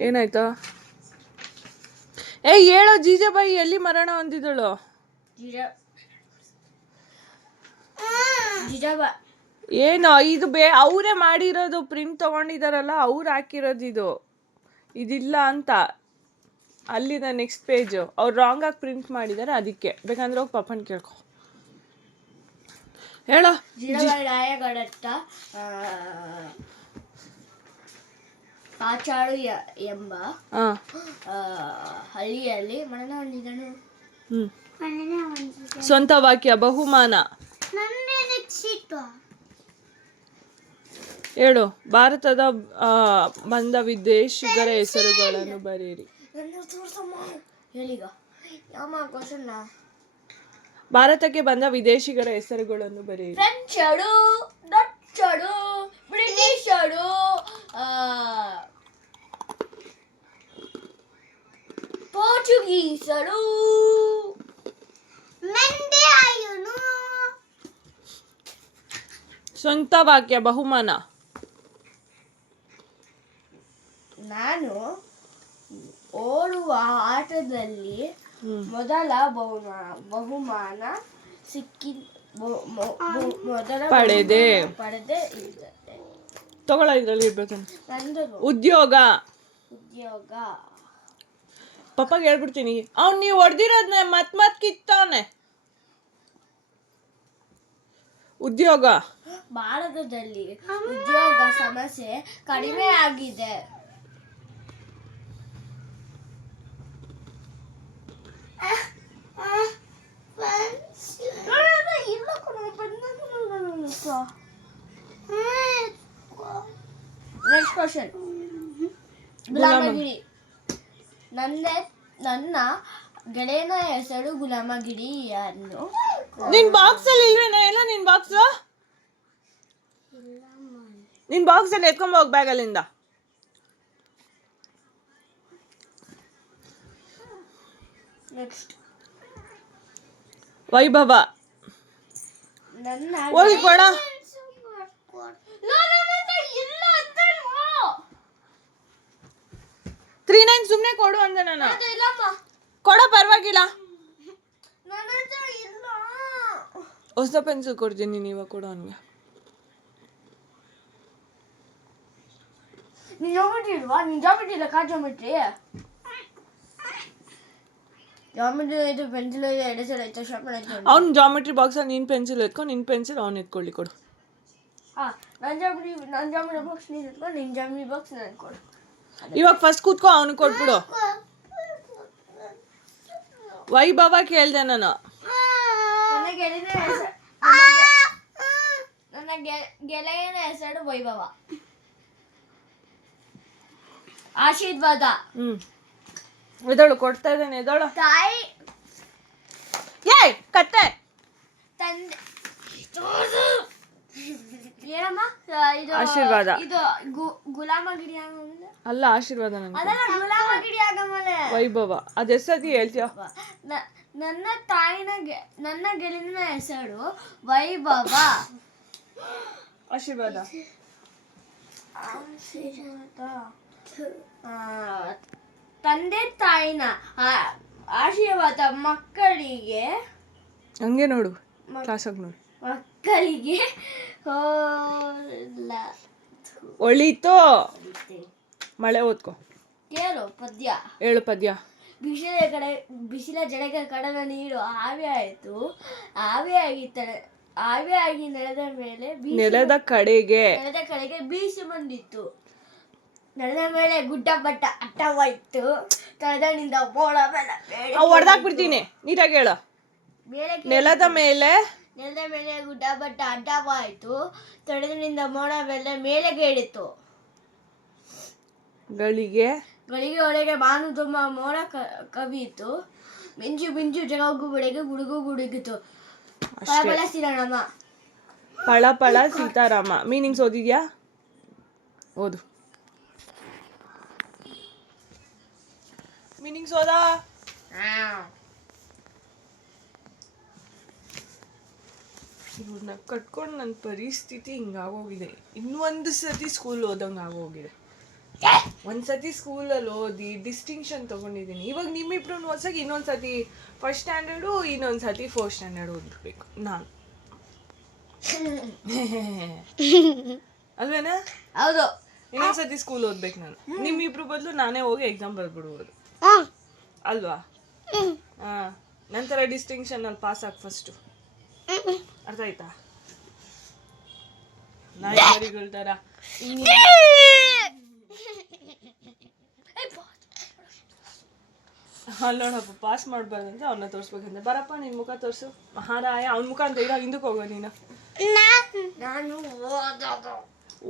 ಏನಾಯ್ತು? ಏ ಹೇಳೋ ಜೀಜಾಬಾಯಿ ಎಲ್ಲಿ ಮರಣ ಹೊಂದಿದಳು? ಏನು ಇದು ಬೇ ಅವರೇ ಮಾಡಿರೋದು ಪ್ರಿಂಟ್ ತಗೊಂಡಿದಾರಲ್ಲ ಅವ್ರು ಹಾಕಿರೋದು ಇದು. ಇದಿಲ್ಲ ಅಂತ. ಅಲ್ಲಿದೆ ನೆಕ್ಸ್ಟ್ ಪೇಜು ಅವ್ರು ರಾಂಗ್ ಆಗಿ ಪ್ರಿಂಟ್ ಮಾಡಿದ್ದಾರೆ ಅದಕ್ಕೆ. ಬೇಕಂದ್ರೆ ಹೋಗಿ ಪಾಪನ್ ಕೇಳ್ಕೊ. ಹೇಳೋ. ಕಾಚಾಳು ಎಂಬ ಆ, ಹಳ್ಳಿಯಲ್ಲಿ ಹ್ಞೂ ಸ್ವಂತ ವಾಕ್ಯ ಬಹುಮಾನ. ಹೇಳು ಭಾರತದ ಬಂದ ವಿದೇಶಿಗರ ಹೆಸರುಗಳನ್ನು ಬರೆಯಿರಿ. ಭಾರತಕ್ಕೆ ಬಂದ ವಿದೇಶಿಗರ ಹೆಸರುಗಳನ್ನು ಬರೆಯಿರಿ. ಪೋರ್ಚುಗೀಸರು ಸ್ವಂತ ವಾಕ್ಯ ಬಹುಮಾನ. ನಾನು ಓಡುವ ಆಟದಲ್ಲಿ ಮೊದಲ ಬಹುಮಾನ ಬಹುಮಾನ ಸಿಕ್ಕಿ ಬೊ- ಮೊ- ಬೊ- ಮೊದಲ ಪಡೆದೆ. ಬಹುಮಾನ ಪಡೆದೆ ತಗೊಳ್ಳಿ ತಗೊಳ ಇದ್ರಲ್ಲಿ ಇರ್ಬೇಕಂತ. ನಂದು ಉದ್ಯೋಗ. ಉದ್ಯೋಗ. ಪಪ್ಪಗೆ ಹೇಳ್ಬಿಡ್ತೀನಿ. ಅವ್ನು ನೀವು ಹೊಡೆದಿರೋದ್ನೆ ಮತ್ ಮತ್ ಕಿತ್ತಾನೆ. ಉದ್ಯೋಗ. ಭಾರತದಲ್ಲಿ ಉದ್ಯೋಗ ಸಮಸ್ಯೆ ಕಡಿಮೆ ಆಗಿದೆ. ನೆಕ್ಸ್ಟ್ ಕ್ವಶನ್ ಗುಲಾಮಗಿರಿ. ನನ್ನ ನನ್ನ ಗೆಳೆಯನ ಹೆಸರು ಗುಲಾಮಗಿರಿಯನ್ನು. ನಿನ್ ಬಾಕ್ಸ್ ಅಲ್ಲಿ ಇಲ್ವೇನ ಎಲ್ಲ ನಿನ್ ಬಾಕ್ಸ್ ನಿನ್ ಬಾಕ್ಸ್ ಅಲ್ಲಿ ಎತ್ಕೊಂಡ್ ಹೋಗ್ ಬ್ಯಾಗ್ ಅಲ್ಲಿಂದ. ನೆಕ್ಸ್ಟ್ ವೈಭವ. ನನ್ನ ಹೋಗಿ ಕೊಡ. ತ್ರೀ ನೈನ್ ಸುಮ್ನೆ ಕೊಡು ಅಂದೆ ನಾನು ನನ್ನ ಹತ್ರ ಇಲ್ಲಮ್ಮ ಕೊಡೋ ಪರವಾಗಿಲ್ಲ ನನ್ನ ಹತ್ರ ಇಲ್ಲ ಹೊಸ ಪೆನ್ಸಿಲ್ ಕೊಡ್ತೀನಿ ನೀನು ಇವಾಗ ಕೊಡು ಅವನಿಗೆ ನೀನ್ ಜಾಮಿಟ್ರಿ ಇಲ್ವಾ ನೀನ್ ಜಾಮಿಟ್ರಿ ಇಲ್ಲ ಕಾ ಜಾಮಿಟ್ರಿ ಜಾಮಿಟ್ರಿ ಇದು ಪೆನ್ಸಿಲ್ ಇದೆ ಎರಡು ಸಲ ಐತೆ ಶಾಪ್ ಐತೆ ಅವ್ನು ಜಾಮೆಟ್ರಿ ಬಾಕ್ಸ್ ಅಲ್ಲಿ ನಿನ್ ಪೆನ್ಸಿಲ್ ಎತ್ಕೊ ನಿನ್ ಪೆನ್ಸಿಲ್ ಅವ್ನು ಎತ್ಕೊಳ್ಳಿ ಕೊಡು ಹಾ ನನ್ನ ಜಾಮಿಟ್ರಿ ನನ್ನ ಜಾಮಿಟ್ರಿ ಬಾಕ್ಸ್ ನೀನು ಇಟ್ಕೊಂಡು ನಿನ್ನ ಜಾಮಿಟ್ರಿ ಬಾಕ್ಸ್ ನಾನು ಕೊಡು ಇವಾಗ ಫಸ್ಟ್ ಕೂತ್ಕೋ ಅವನು ಕೊಟ್ಬಿಡು. ವೈಭವ ಕೇಳ್ದೆ ನಾನು. ನನ್ನ ಗೆಳೆಯನ ಹೆಸರು ವೈಭವ ಆಶೀರ್ವಾದ. ಹ್ಮ್. ಎದಳು ಕೊಡ್ತಾ ಇದ್ದಾನೆ ಎದಳು? ತಾಯಿ. ಏಯ್ ಕತ್ತೆ. ತಂದೆ. ಇದು ಆಶೀರ್ವಾದ. ಇದು ಗು- ಗುಲಾಮಗಿರಿ ಆಗಮನೆ ಅಲ್ಲ ಆಶೀರ್ವಾದ ನನಗೆ ಅದಲ್ಲ ಗುಲಾಮಗಿರಿ ಆಗಮನೆ ವೈಭವ. ಅದ್ ಎಷ್ಟತಿ ಹೇಳ್ತೀಯ? ನ- ನನ್ನ ತಾಯಿನ ಗೆ- ನನ್ನ ಗೆಳಿನ ಹೆಸರು ವೈಭವ. ಆಶೀರ್ವಾದ. ಆ, ತಂದೆ ತಾಯಿನ ಆ- ಆಶೀರ್ವಾದ ಮಕ್ಕಳಿಗೆ ಹಂಗೆ ನೋಡು ಕ್ಲಾಸಾಗ ನೋಡು. ಮಕ್ಕಳಿಗೆ ಹೋಲ ಒಳಿತು. ಮಳೆ ಓದ್ಕೊ ಕೇಳು ಪದ್ಯ. ಹೇಳು ಪದ್ಯ. ಬಿಸಿಲ ಕಡೆ ಬಿಸಿಲ ಜಡೆಗೆ ಕಡಲ ನೀರು ಆವಿ ಆಯಿತು. ಆವಿಯಾಗಿ ತಡೆ ಆಗಿ ನೆಲದ ಮೇಲೆ ಬೀಸಿ ನೆಲದ ಕಡೆಗೆ. ನೆಲದ ಕಡೆಗೆ ಬೀಸಿ ಬಂದಿತ್ತು. ನೆಲದ ಮೇಲೆ ಗುಡ್ಡ ಬಟ್ಟ ಅಟ್ಟವಾಯಿತು. ತಳದನಿಂದ ಬೋಳ ಮೇಲೆ ಬೇಳೆ ಹೊಡೆದಾಕ್ಬಿಡ್ತೀನಿ ನೀಟಾಗಿ ಹೇಳು. ಬೇಳೆ ನೆಲದ ಮೇಲೆ ನೆಲದ ಮೇಲೆ ಗುಡ್ಡ ಬಟ್ಟ ಅಡ್ಡವಾಯಿತು. ತೊಡೆದಿನಿಂದ ಮೋಡ ಮೇಲೆ ಮೇಲೆ ಕೇಳಿತು ಗಳಿಗೆ ಗಳಿಗೆ ಒಳಗೆ ಬಾನು ತುಂಬ ಮೋಡ ಕ- ಕವಿಯಿತು. ಮಿಂಚು ಮಿಂಚು ಜಗಗು ಬೆಳಗ್ಗೆ ಗುಡುಗು ಗುಡುಗಿತು. ಪಳಪಳ ಪಳಪಳ ಪಳ ಪಳ ಸೀತಾರಾಮ. ಮೀನಿಂಗ್ಸ್ ಓದಿದ್ಯಾ? ಓದು. ಮೀನಿಂಗ್ಸ್ ಓದಾ? ಇವ್ರನ್ನ ಕಟ್ಕೊಂಡು ನನ್ನ ಪರಿಸ್ಥಿತಿ ಹಿಂಗಾಗೋಗಿದೆ. ಇನ್ನೊಂದು ಸತಿ ಸ್ಕೂಲ್ ಓದಂಗೆ ಆಗೋಗಿದೆ. ಒಂದ್ಸತಿ ಸ್ಕೂಲಲ್ಲಿ ಓದಿ ಡಿಸ್ಟಿಂಕ್ಷನ್ ತಗೊಂಡಿದ್ದೀನಿ. ಇವಾಗ ನಿಮ್ಮಿಬ್ರು ಇನ್ನೊಂದು ಸತಿ ಫಸ್ಟ್ ಸ್ಟ್ಯಾಂಡರ್ಡು ಇನ್ನೊಂದ್ಸತಿ ಫೋರ್ತ್ ಸ್ಟ್ಯಾಂಡರ್ಡ್ ಓದಬೇಕು. ನಾನು. ಅಲ್ವೇನಾ? ಹೌದು. ಇನ್ನೊಂದ್ಸತಿ ಸ್ಕೂಲ್ ಓದ್ಬೇಕು ನಾನು. ನಿಮ್ಮಿಬ್ರು ಬದಲು ನಾನೇ ಹೋಗಿ ಎಕ್ಸಾಮ್ ಬರ್ಬಿಡ್ಬೋದು ಅಲ್ವಾ? ಹಾ ನಂತರ ಡಿಸ್ಟಿಂಕ್ಷನ್ ಅಲ್ಲಿ ಪಾಸ್ ಆಗಿ ಫಸ್ಟು ಅರ್ಥ ಆಯ್ತಾ ನಾಯಿ ಮರಿಗಳ ಥರ ಅಲ್ಲಿ ನೋಡಪ್ಪ ಪಾಸ್ ಮಾಡ್ಬಾರ್ದಂತ ಅವನ್ನ ತೋರಿಸ್ಬೇಕಂತ. ಬರಪ್ಪ ನಿನ್ ಮುಖ ತೋರ್ಸು. ಮಹಾರಾಯ ಅವ್ನ ಮುಖ ಅಂತ ಇರೋ ಹಿಂದಕ್ಕೆ ಹೋಗೋ ನೀನು. ನಾನು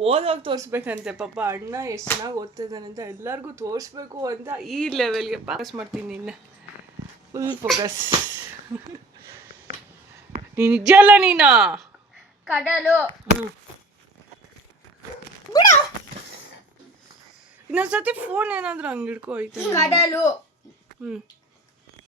ಓದೋಗಿ ತೋರಿಸ್ಬೇಕಂತೆ ಪಾಪ. ಅಣ್ಣ ಎಷ್ಟು ಚೆನ್ನಾಗಿ ಓದ್ತಿದ್ದಾನೆ ಅಂತ ಎಲ್ಲರಿಗೂ ತೋರಿಸ್ಬೇಕು ಅಂತ ಈ ಲೆವೆಲ್ಗೆ ಪಾಸ್ ಮಾಡ್ತೀನಿ ನಿನ್ನ. ಫುಲ್ ಫೋಕಸ್ ನೀನು ನಿಜ ಅಲ್ಲ ನೀನಾ? ಕಡಲು. ಹ್ಞೂ ಇನ್ನೊಂದ್ಸತಿ ಫೋನ್ ಏನಾದರೂ ಹಂಗೆ ಹಿಡ್ಕೊ ಕಡಲು. ಹ್ಞೂ